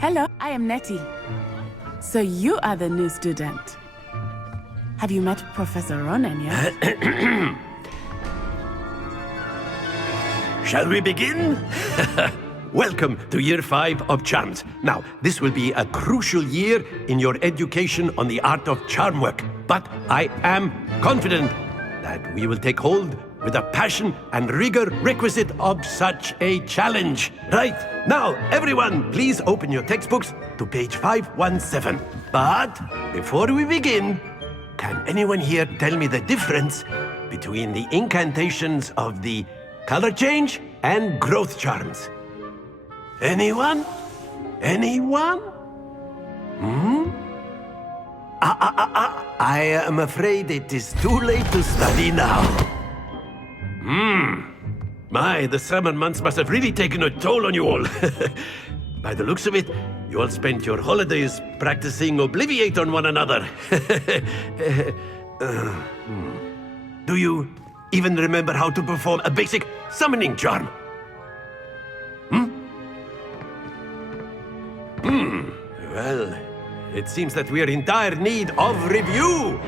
Hello, I am Nettie. So you are the new student. Have you met Professor Ronan yet? Shall we begin? Welcome to Year 5 of Charms. Now, this will be a crucial year in your education on the art of charm work. But I am confident that we will take hold with the passion and rigor requisite of such a challenge. Right, now, everyone, please open your textbooks to page 517. But before we begin, can anyone here tell me the difference between the incantations of the color change and growth charms? Anyone? Anyone? I am afraid it is too late to study now. My, the summer months must have really taken a toll on you all. By the looks of it, you all spent your holidays practicing Obliviate on one another. Do you even remember how to perform a basic summoning charm? Well, it seems that we are in dire need of review.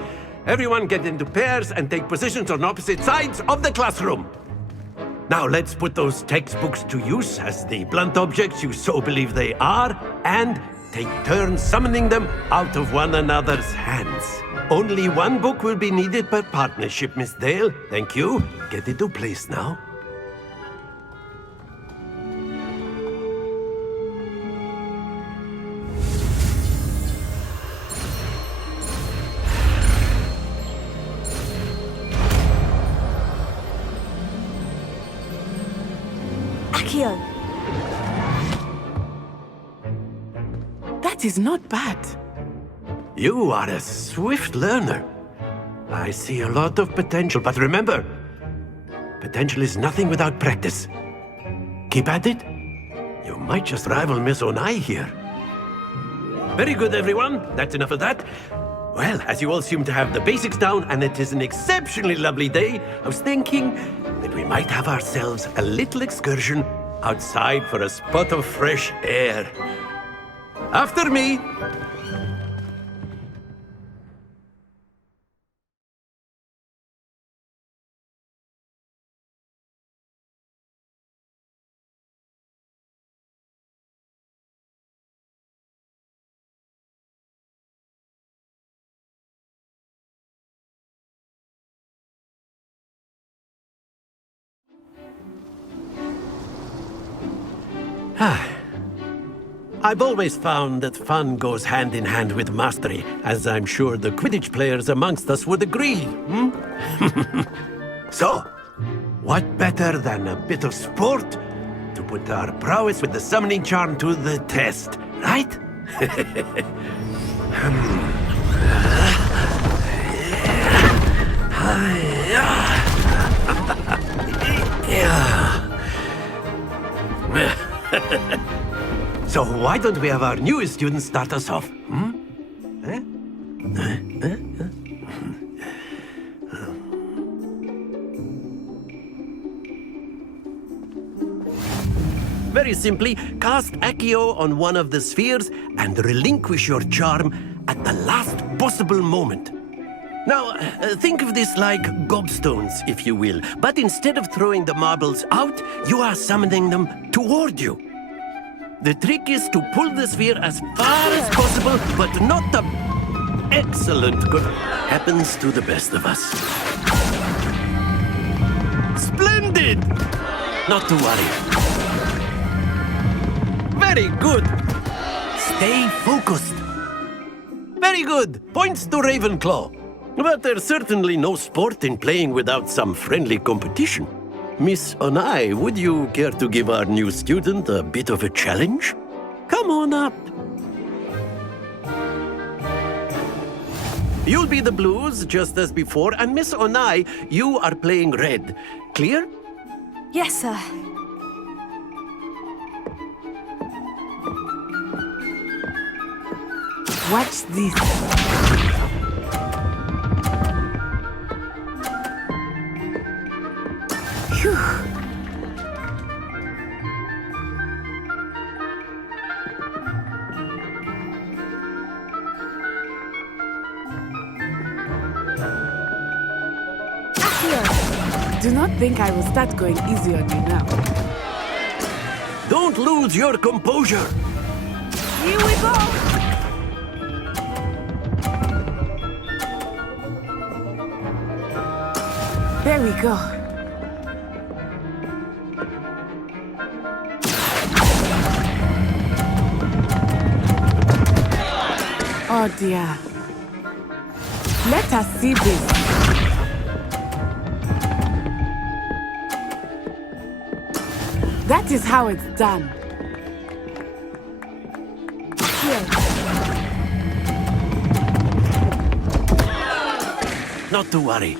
Everyone get into pairs and take positions on opposite sides of the classroom. Now let's put those textbooks to use as the blunt objects you so believe they are, and take turns summoning them out of one another's hands. Only one book will be needed per partnership, Miss Dale. Thank you. Get into place now. That is not bad. You are a swift learner. I see a lot of potential, but remember, potential is nothing without practice. Keep at it. You might just rival Miss Onai here. Very good, everyone. That's enough of that. Well, as you all seem to have the basics down, and it is an exceptionally lovely day, I was thinking that we might have ourselves a little excursion outside for a spot of fresh air. After me! I've always found that fun goes hand in hand with mastery, as I'm sure the Quidditch players amongst us would agree. So, what better than a bit of sport to put our prowess with the summoning charm to the test, right? So why don't we have our newest student start us off? Very simply, cast Accio on one of the spheres and relinquish your charm at the last possible moment. Now, think of this like gobstones, if you will, but instead of throwing the marbles out, you are summoning them toward you. The trick is to pull the sphere as far as possible, but not the... Excellent. Good. Happens to the best of us. Splendid! Not to worry. Very good. Stay focused. Very good. Points to Ravenclaw. But there's certainly no sport in playing without some friendly competition. Miss Onai, would you care to give our new student a bit of a challenge? Come on up. You'll be the blues, just as before, and Miss Onai, you are playing red. Clear? Yes, sir. Watch this. Phew. Do not think I will start going easy on you now. Don't lose your composure. Here we go! There we go. Oh dear. Let us see this. That is how it's done. Here. Not to worry.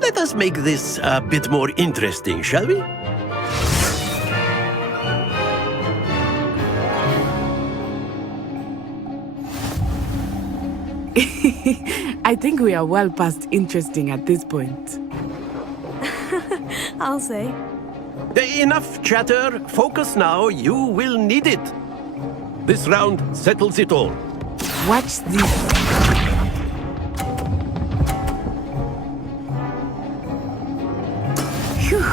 Let us make this a bit more interesting, shall we? I think we are well past interesting at this point. I'll say. Enough chatter. Focus now. You will need it. This round settles it all. Watch this. Phew.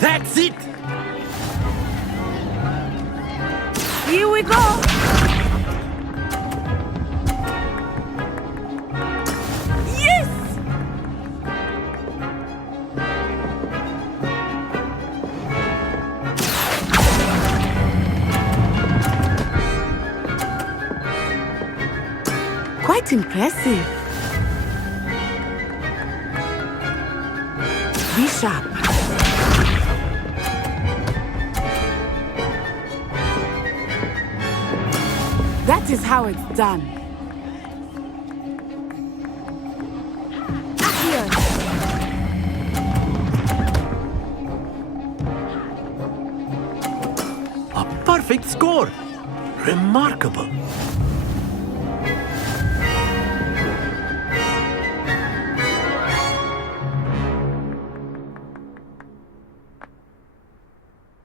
That's it. Here we go. Yes! Quite impressive. Be sharp. That is how it's done. Here. A perfect score. Remarkable.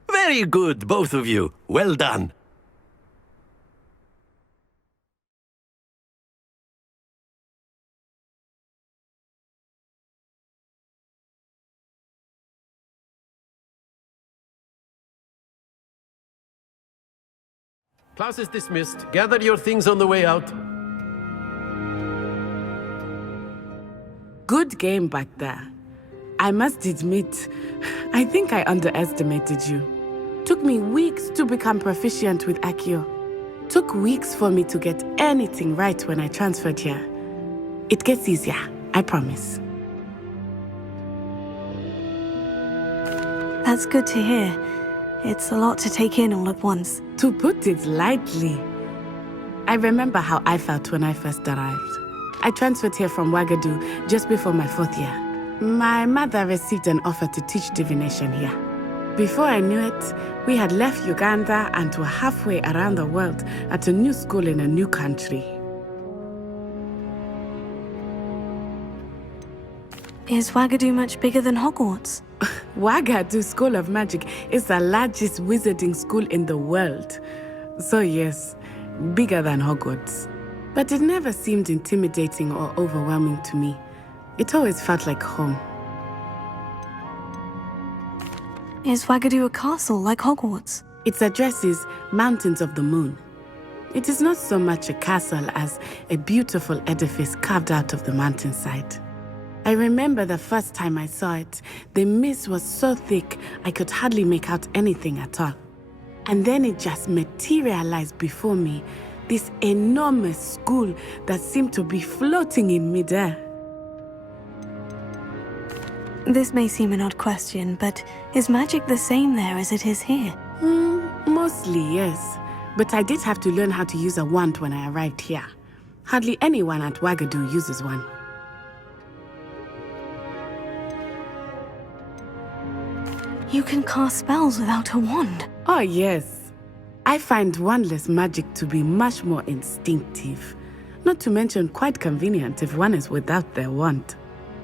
Very good, both of you. Well done. Class is dismissed. Gather your things on the way out. Good game back there. I must admit, I think I underestimated you. Took me weeks to become proficient with Accio. Took weeks for me to get anything right when I transferred here. It gets easier, I promise. That's good to hear. It's a lot to take in all at once. To put it lightly, I remember how I felt when I first arrived. I transferred here from Ouagadougou just before my 4th year. My mother received an offer to teach divination here. Before I knew it, we had left Uganda and were halfway around the world at a new school in a new country. Is Ouagadougou much bigger than Hogwarts? Ouagadougou School of Magic is the largest wizarding school in the world. So yes, bigger than Hogwarts. But it never seemed intimidating or overwhelming to me. It always felt like home. Is Ouagadougou a castle like Hogwarts? Its address is Mountains of the Moon. It is not so much a castle as a beautiful edifice carved out of the mountainside. I remember the first time I saw it, the mist was so thick I could hardly make out anything at all. And then it just materialized before me, this enormous school that seemed to be floating in midair. This may seem an odd question, but is magic the same there as it is here? Mostly, yes. But I did have to learn how to use a wand when I arrived here. Hardly anyone at Ouagadougou uses one. You can cast spells without a wand. Oh, yes. I find wandless magic to be much more instinctive, not to mention quite convenient if one is without their wand.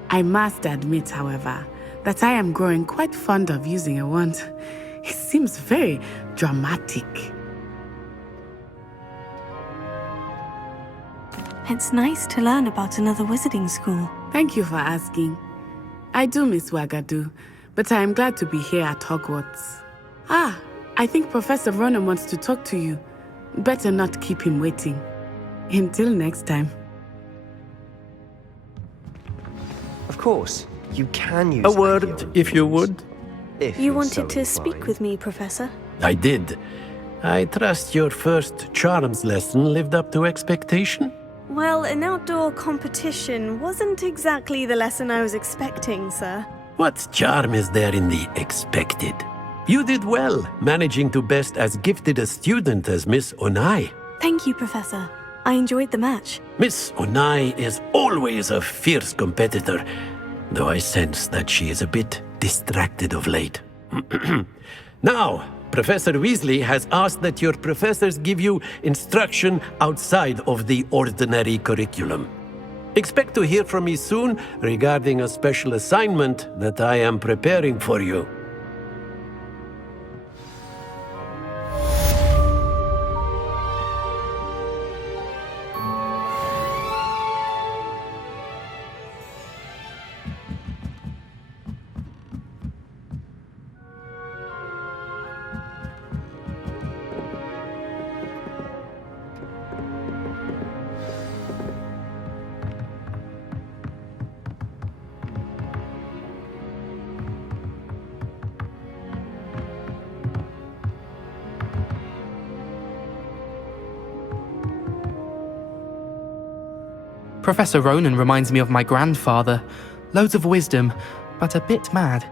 I must admit, however, that I am growing quite fond of using a wand. It seems very dramatic. It's nice to learn about another wizarding school. Thank you for asking. I do miss Wagadu, but I am glad to be here at Hogwarts. I think Professor Ronan wants to talk to you. Better not keep him waiting. Until next time. Of course, you can use A word, magic. if you would. If You you're wanted so to speak inclined. with me, Professor? I did. I trust your first charms lesson lived up to expectation? Well, an outdoor competition wasn't exactly the lesson I was expecting, sir. What charm is there in the expected? You did well, managing to best as gifted a student as Miss Onai. Thank you, Professor. I enjoyed the match. Miss Onai is always a fierce competitor, though I sense that she is a bit distracted of late. Now, Professor Weasley has asked that your professors give you instruction outside of the ordinary curriculum. Expect to hear from me soon regarding a special assignment that I am preparing for you. Professor Ronan reminds me of my grandfather. Loads of wisdom, but a bit mad.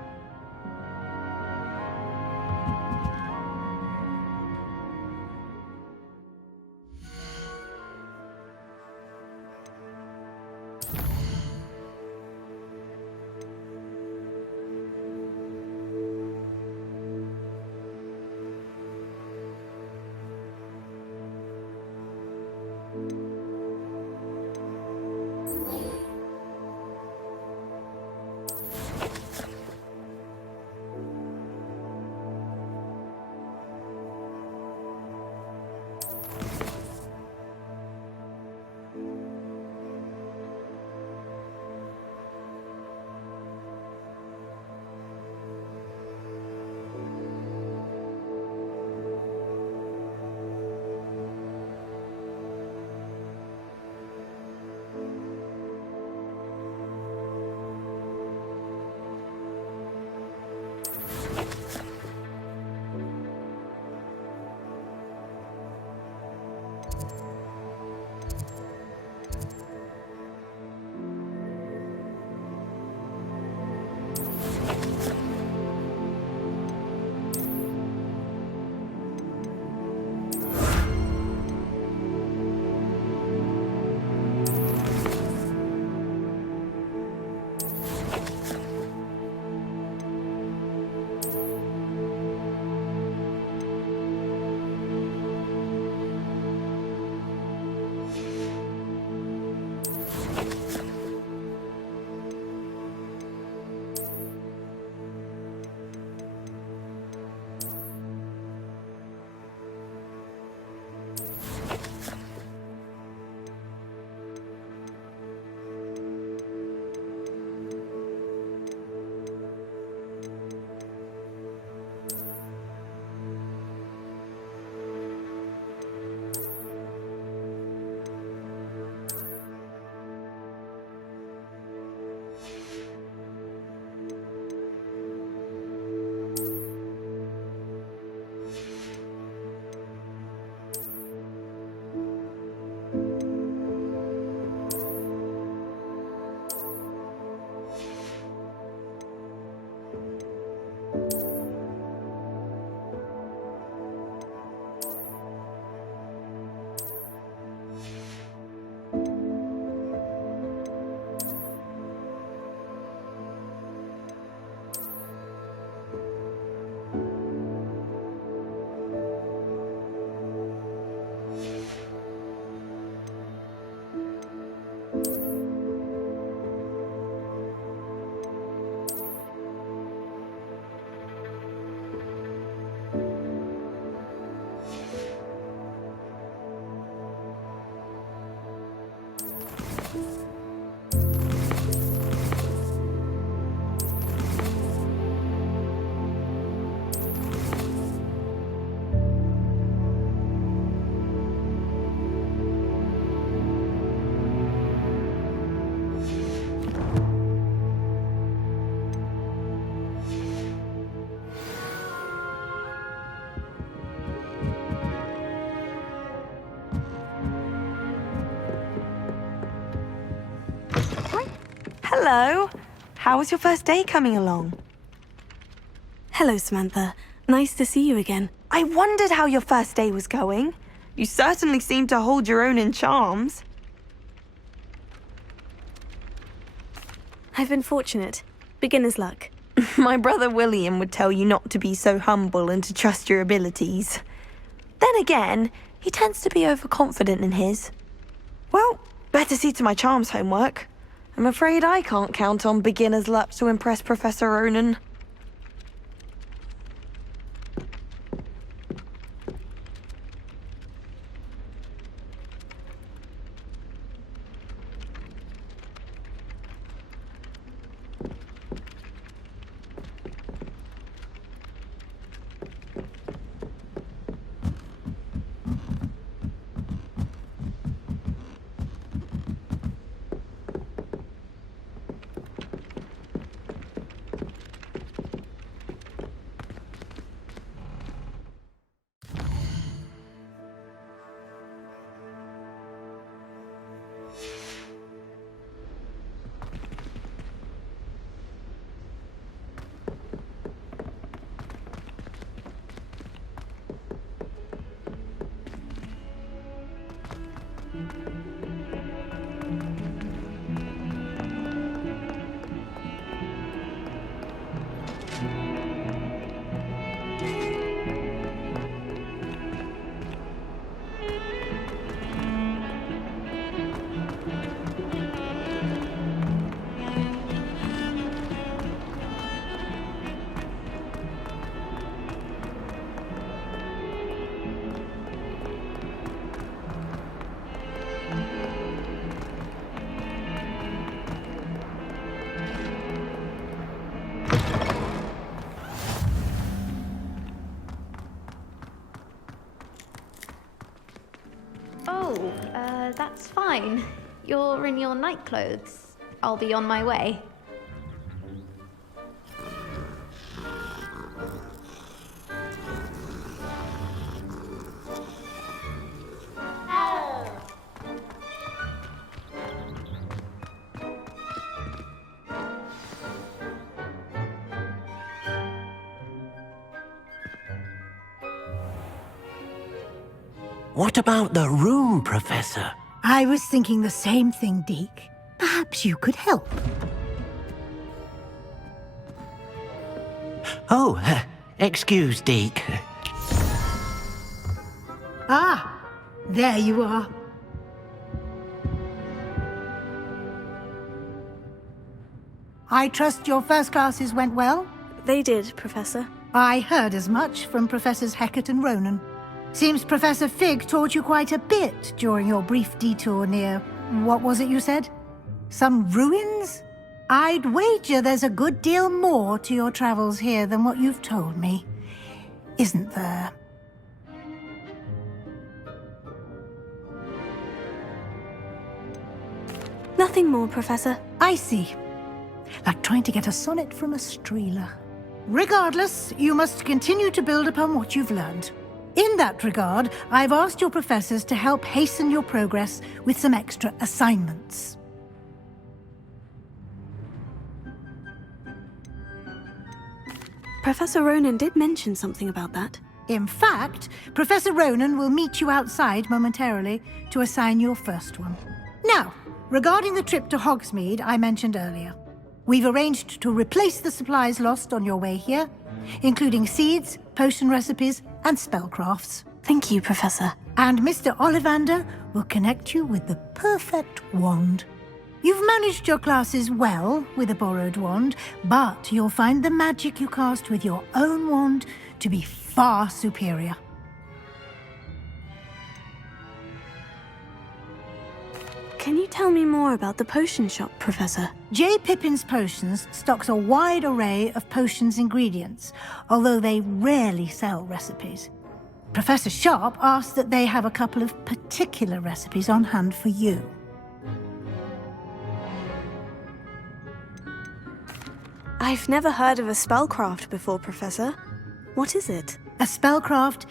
Hello. How was your first day coming along? Hello, Samantha. Nice to see you again. I wondered how your first day was going. You certainly seem to hold your own in charms. I've been fortunate. Beginner's luck. My brother William would tell you not to be so humble and to trust your abilities. Then again, he tends to be overconfident in his. Well, better see to my charms homework. I'm afraid I can't count on beginner's luck to impress Professor Ronan. That's fine. You're in your night clothes. I'll be on my way. What about the room, Professor? I was thinking the same thing, Deke. Perhaps you could help. Oh, excuse, Deke. Ah, there you are. I trust your first classes went well? They did, Professor. I heard as much from Professors Hecat and Ronan. Seems Professor Fig taught you quite a bit during your brief detour near... what was it you said? Some ruins? I'd wager there's a good deal more to your travels here than what you've told me. Isn't there? Nothing more, Professor. I see. Like trying to get a sonnet from a streeler. Regardless, you must continue to build upon what you've learned. In that regard, I've asked your professors to help hasten your progress with some extra assignments. Professor Ronan did mention something about that. In fact, Professor Ronan will meet you outside momentarily to assign your first one. Now, regarding the trip to Hogsmeade I mentioned earlier, we've arranged to replace the supplies lost on your way here, including seeds, potion recipes, and spellcrafts. Thank you, Professor. And Mr. Ollivander will connect you with the perfect wand. You've managed your classes well with a borrowed wand, but you'll find the magic you cast with your own wand to be far superior. Can you tell me more about the potion shop, Professor? J. Pippin's Potions stocks a wide array of potions ingredients, although they rarely sell recipes. Professor Sharp asked that they have a couple of particular recipes on hand for you. I've never heard of a spellcraft before, Professor. What is it? A spellcraft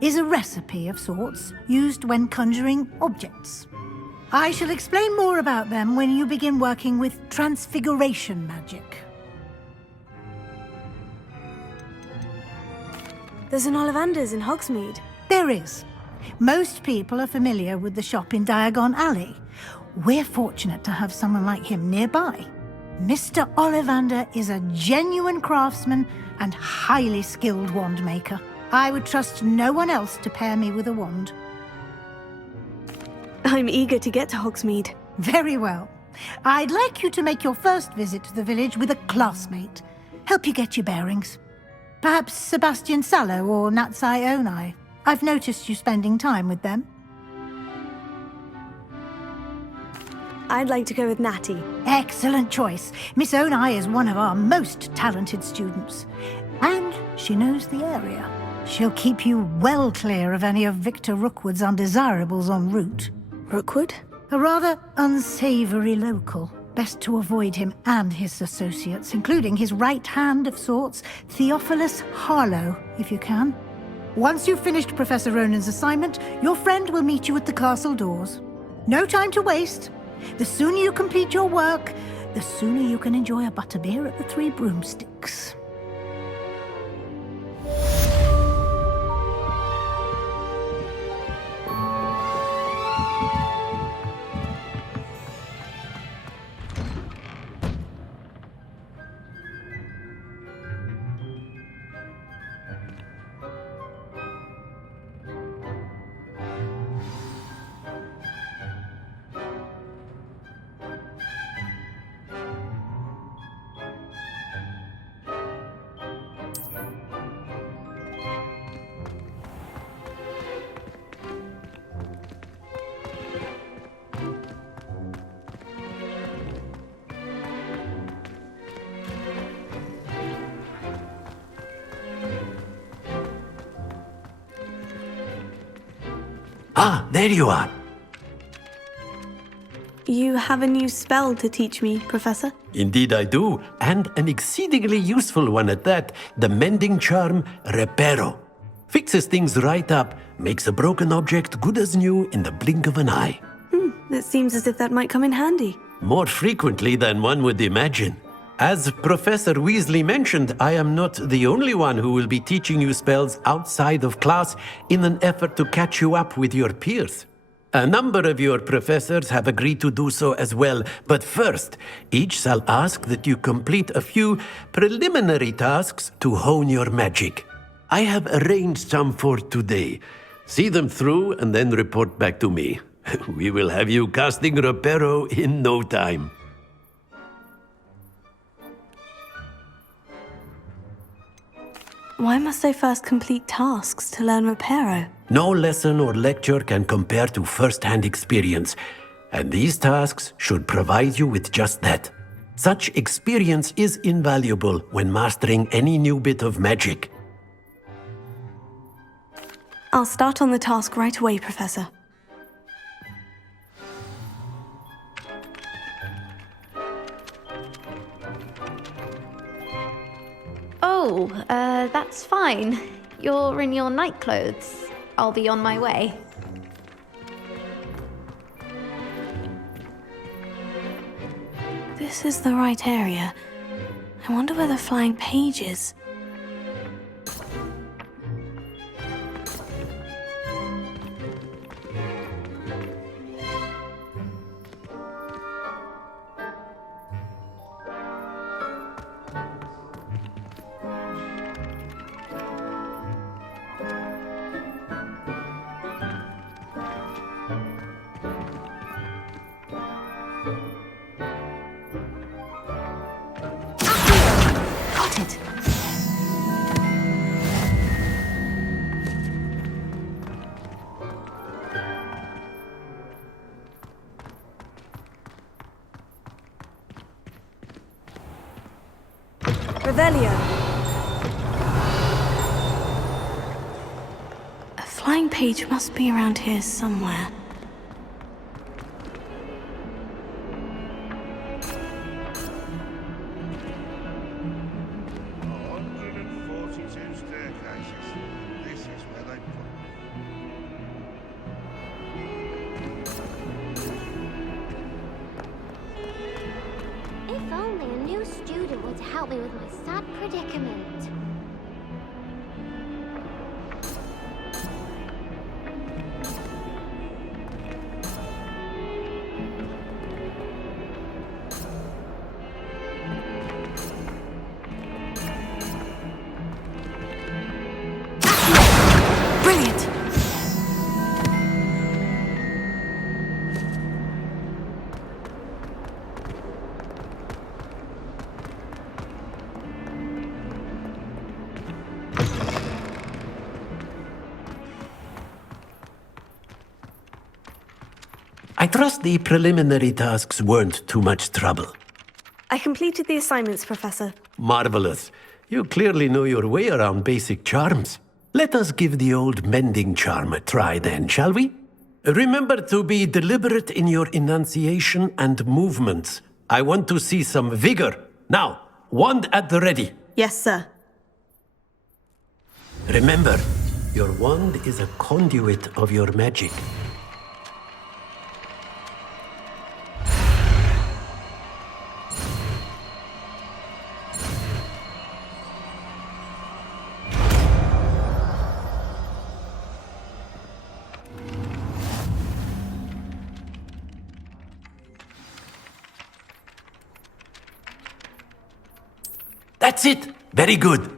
is a recipe of sorts used when conjuring objects. I shall explain more about them when you begin working with transfiguration magic. There's an Ollivander's in Hogsmeade. There is. Most people are familiar with the shop in Diagon Alley. We're fortunate to have someone like him nearby. Mr. Ollivander is a genuine craftsman and highly skilled wand maker. I would trust no one else to pair me with a wand. I'm eager to get to Hogsmeade. Very well. I'd like you to make your first visit to the village with a classmate. Help you get your bearings. Perhaps Sebastian Sallow or Natsai Onai. I've noticed you spending time with them. I'd like to go with Natty. Excellent choice. Miss Onai is one of our most talented students. And she knows the area. She'll keep you well clear of any of Victor Rookwood's undesirables en route. Rookwood? A rather unsavory local. Best to avoid him and his associates, including his right hand of sorts, Theophilus Harlow, if you can. Once you've finished Professor Ronan's assignment, your friend will meet you at the castle doors. No time to waste. The sooner you complete your work, the sooner you can enjoy a butterbeer at the Three Broomsticks. Ah, there you are. You have a new spell to teach me, Professor? Indeed I do, and an exceedingly useful one at that, the mending charm Reparo. Fixes things right up, makes a broken object good as new in the blink of an eye. It seems as if that might come in handy. More frequently than one would imagine. As Professor Weasley mentioned, I am not the only one who will be teaching you spells outside of class in an effort to catch you up with your peers. A number of your professors have agreed to do so as well, but first, each shall ask that you complete a few preliminary tasks to hone your magic. I have arranged some for today. See them through and then report back to me. We will have you casting Reparo in no time. Why must I first complete tasks to learn Reparo? No lesson or lecture can compare to first-hand experience, and these tasks should provide you with just that. Such experience is invaluable when mastering any new bit of magic. I'll start on the task right away, Professor. Oh, that's fine. You're in your night clothes. I'll be on my way. This is the right area. I wonder where the flying page is. Got it! Revelio! A flying page must be around here somewhere. to help me with my sad predicament. Brilliant! I trust the preliminary tasks weren't too much trouble. I completed the assignments, Professor. Marvelous. You clearly know your way around basic charms. Let us give the old mending charm a try then, shall we? Remember to be deliberate in your enunciation and movements. I want to see some vigor. Now, wand at the ready. Yes, sir. Remember, your wand is a conduit of your magic. That's it! Very good.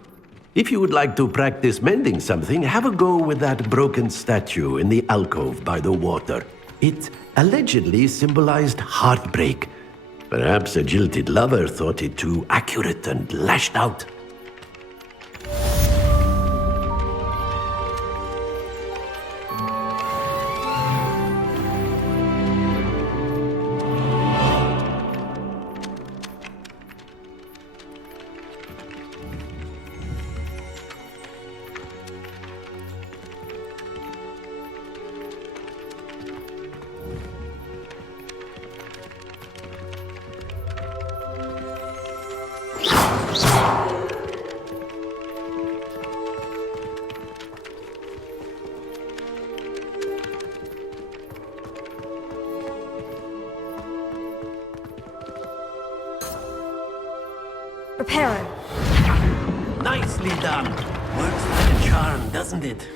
If you would like to practice mending something, have a go with that broken statue in the alcove by the water. It allegedly symbolized heartbreak. Perhaps a jilted lover thought it too accurate and lashed out. Reparo. Nicely done. Works like a charm, doesn't it?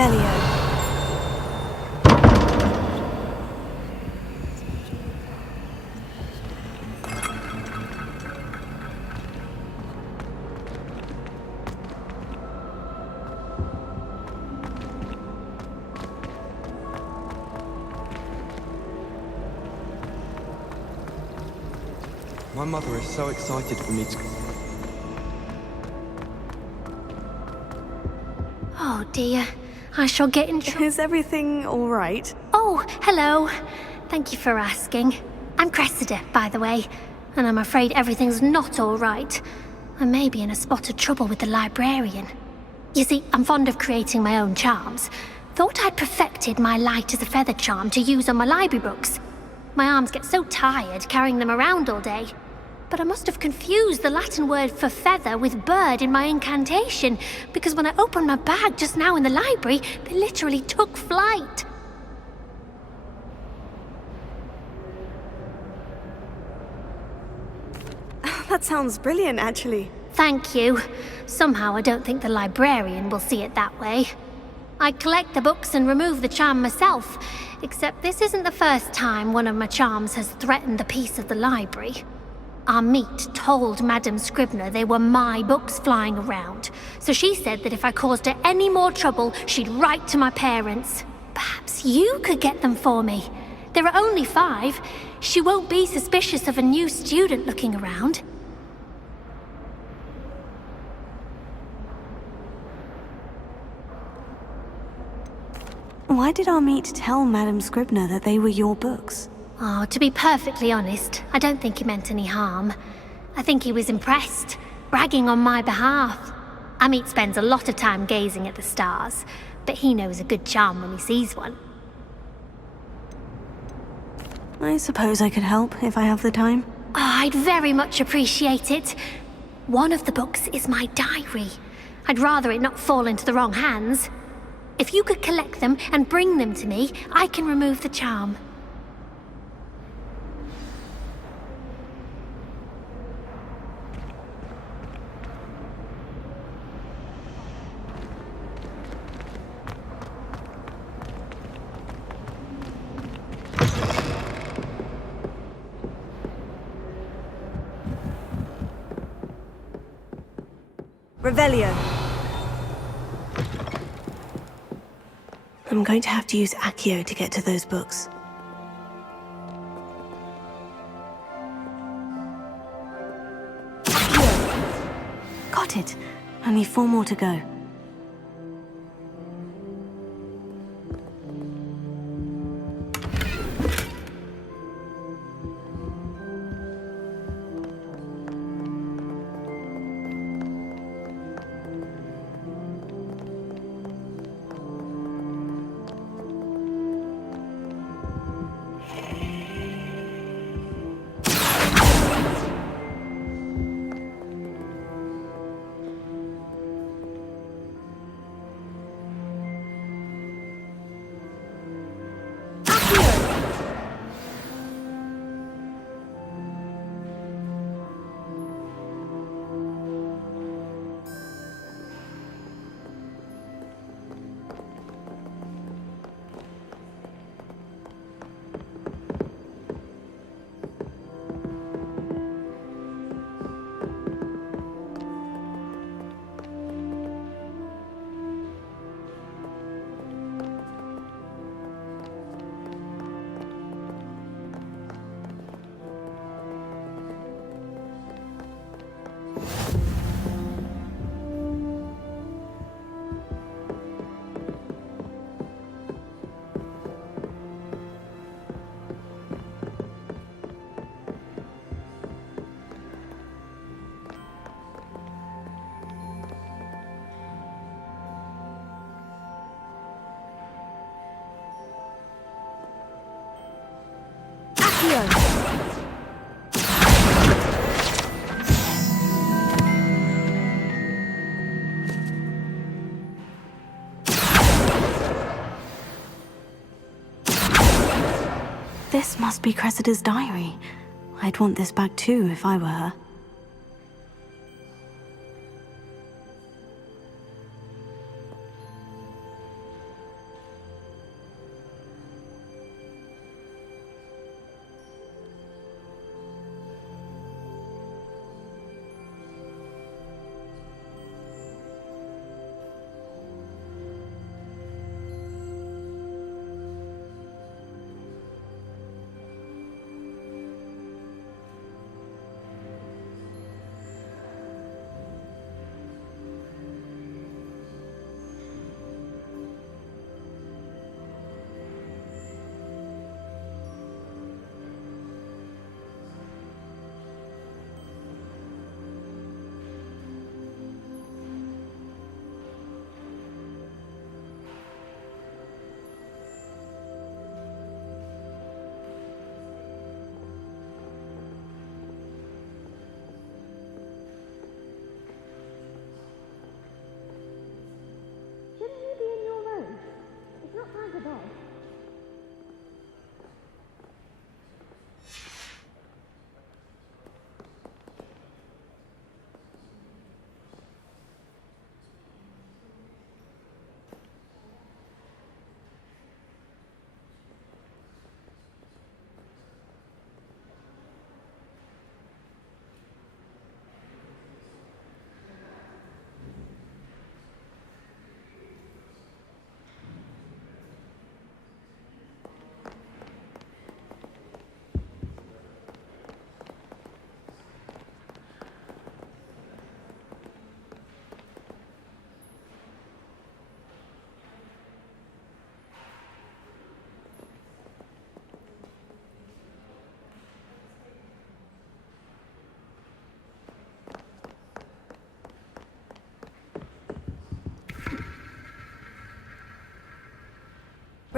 Revelio. My mother is so excited for me to... Oh dear, I shall get in trouble. Is everything all right? Oh, hello. Thank you for asking. I'm Cressida, by the way, and I'm afraid everything's not all right. I may be in a spot of trouble with the librarian. You see, I'm fond of creating my own charms. Thought I'd perfected my light as a feather charm to use on my library books. My arms get so tired carrying them around all day. But I must have confused the Latin word for feather with bird in my incantation, because when I opened my bag just now in the library, they literally took flight. That sounds brilliant, actually. Thank you. Somehow I don't think the librarian will see it that way. I collect the books and remove the charm myself, except this isn't the first time one of my charms has threatened the peace of the library. Our meet told Madame Scribner they were my books flying around, so she said that if I caused her any more trouble, she'd write to my parents. Perhaps you could get them for me. There are only 5. She won't be suspicious of a new student looking around. Why did our meet tell Madame Scribner that they were your books? Oh, to be perfectly honest, I don't think he meant any harm. I think he was impressed, bragging on my behalf. Amit spends a lot of time gazing at the stars, but he knows a good charm when he sees one. I suppose I could help if I have the time. Oh, I'd very much appreciate it. One of the books is my diary. I'd rather it not fall into the wrong hands. If you could collect them and bring them to me, I can remove the charm. Revelio. I'm going to have to use Accio to get to those books. Accio! Got it. Only 4 more to go. This must be Cressida's diary. I'd want this back too if I were her.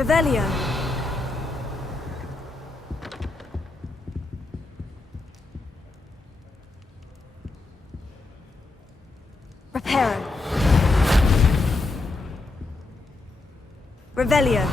Revelio. Reparo. Revelio.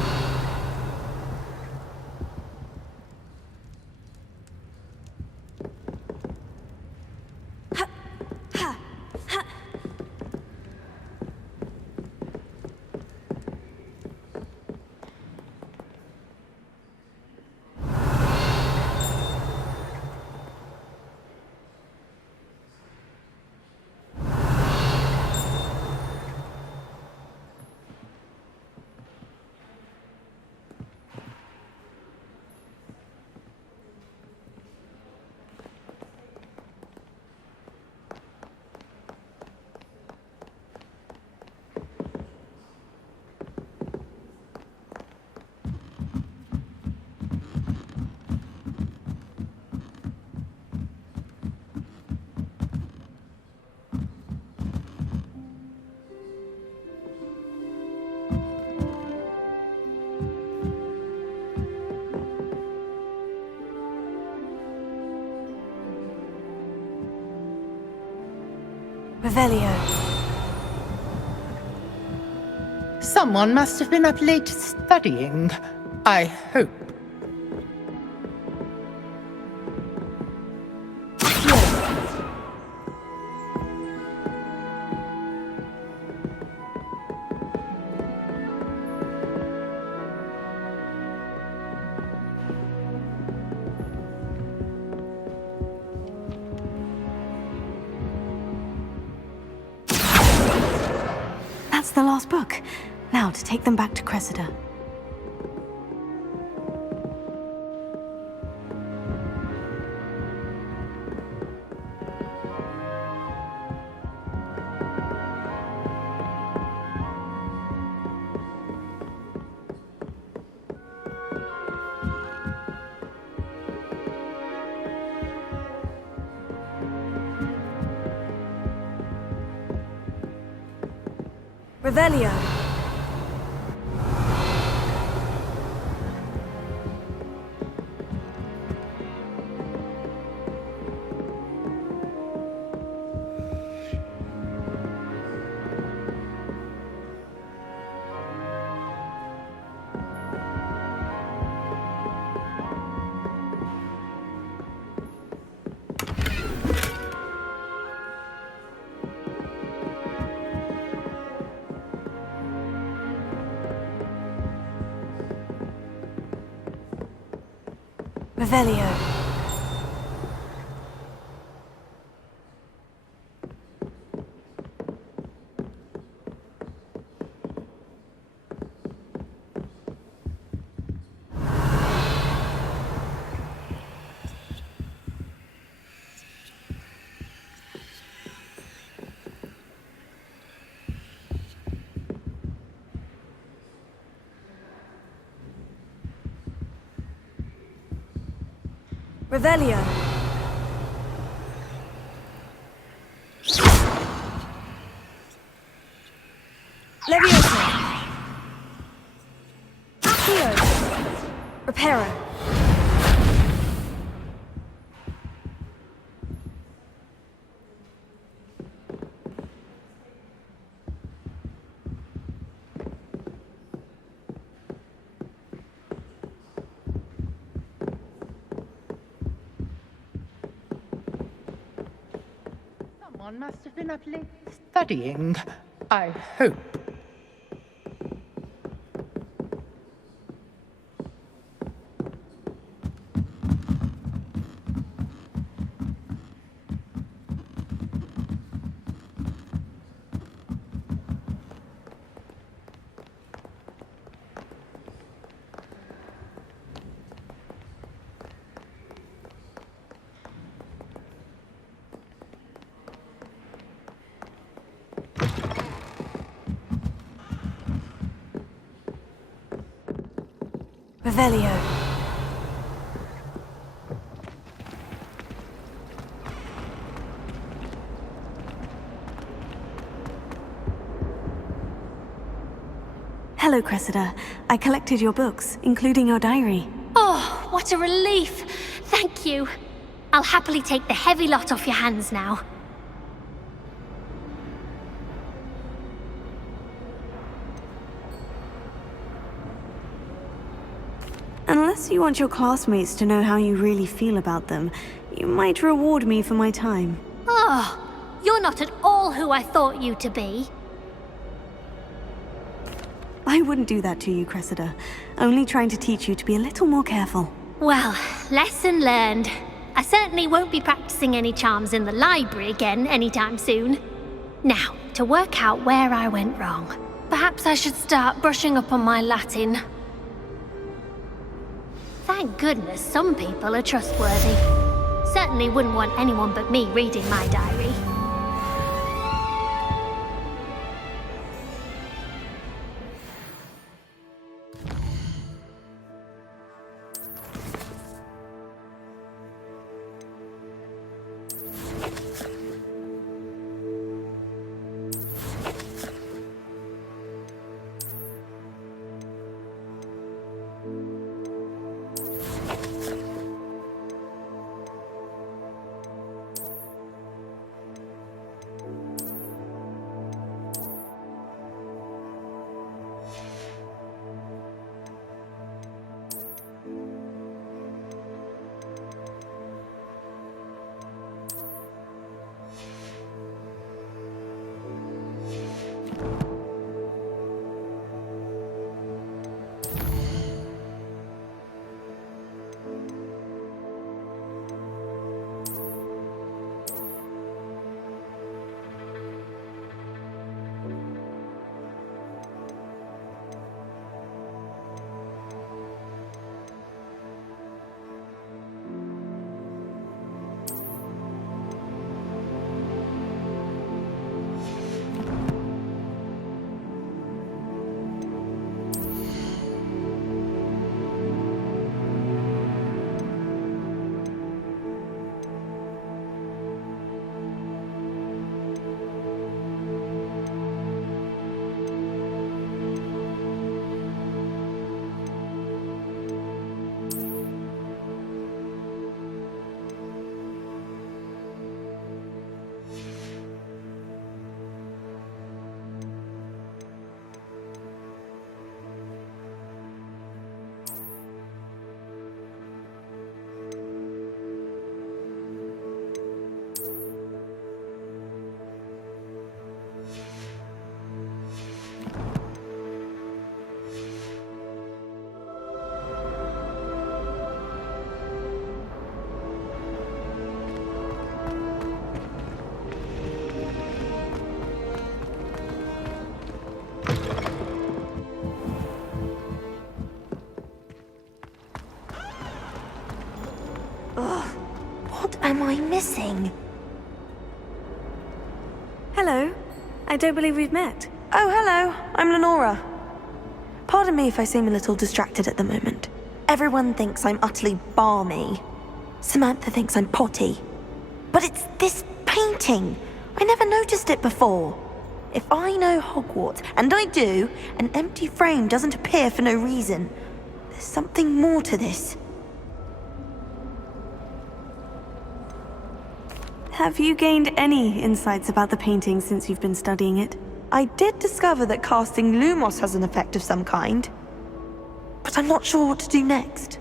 Revelio. Someone must have been up late studying. I hope. That's the last book. Now to take them back to Cressida. Revelio. Revelio. Revelio. Leviosa. Accio. Reparo. Someone must have been up late studying. I hope. Revelio. Hello, Cressida. I collected your books, including your diary. Oh, what a relief! Thank you. I'll happily take the heavy lot off your hands now. Unless you want your classmates to know how you really feel about them, you might reward me for my time. Oh, you're not at all who I thought you to be. I wouldn't do that to you, Cressida. Only trying to teach you to be a little more careful. Well, lesson learned. I certainly won't be practicing any charms in the library again anytime soon. Now, to work out where I went wrong. Perhaps I should start brushing up on my Latin. Thank goodness some people are trustworthy. Certainly wouldn't want anyone but me reading my diary. What am I missing? Hello. I don't believe we've met. Oh, hello. I'm Lenora. Pardon me if I seem a little distracted at the moment. Everyone thinks I'm utterly balmy. Samantha thinks I'm potty. But it's this painting. I never noticed it before. If I know Hogwarts, and I do, an empty frame doesn't appear for no reason. There's something more to this. Have you gained any insights about the painting since you've been studying it? I did discover that casting Lumos has an effect of some kind. But I'm not sure what to do next.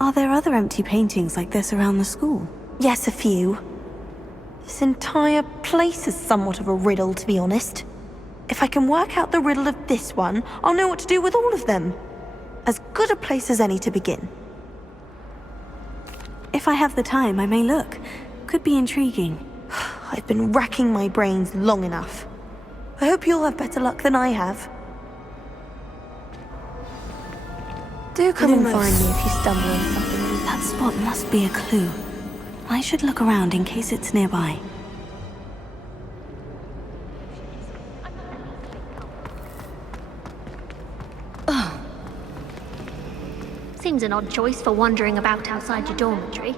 Are there other empty paintings like this around the school? Yes, a few. This entire place is somewhat of a riddle, to be honest. If I can work out the riddle of this one, I'll know what to do with all of them. As good a place as any to begin. If I have the time, I may look. Could be intriguing. I've been racking my brains long enough. I hope you'll have better luck than I have. Do come and find me if you stumble on something. That spot must be a clue. I should look around in case it's nearby. Seems an odd choice for wandering about outside your dormitory.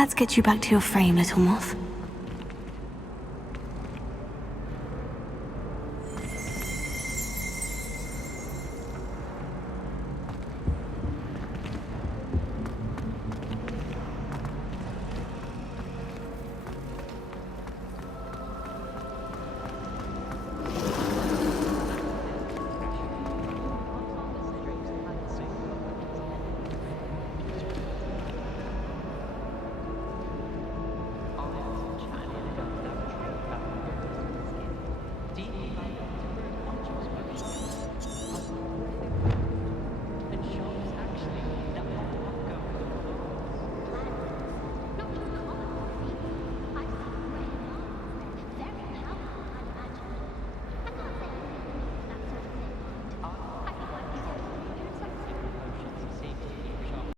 Let's get you back to your frame, little moth.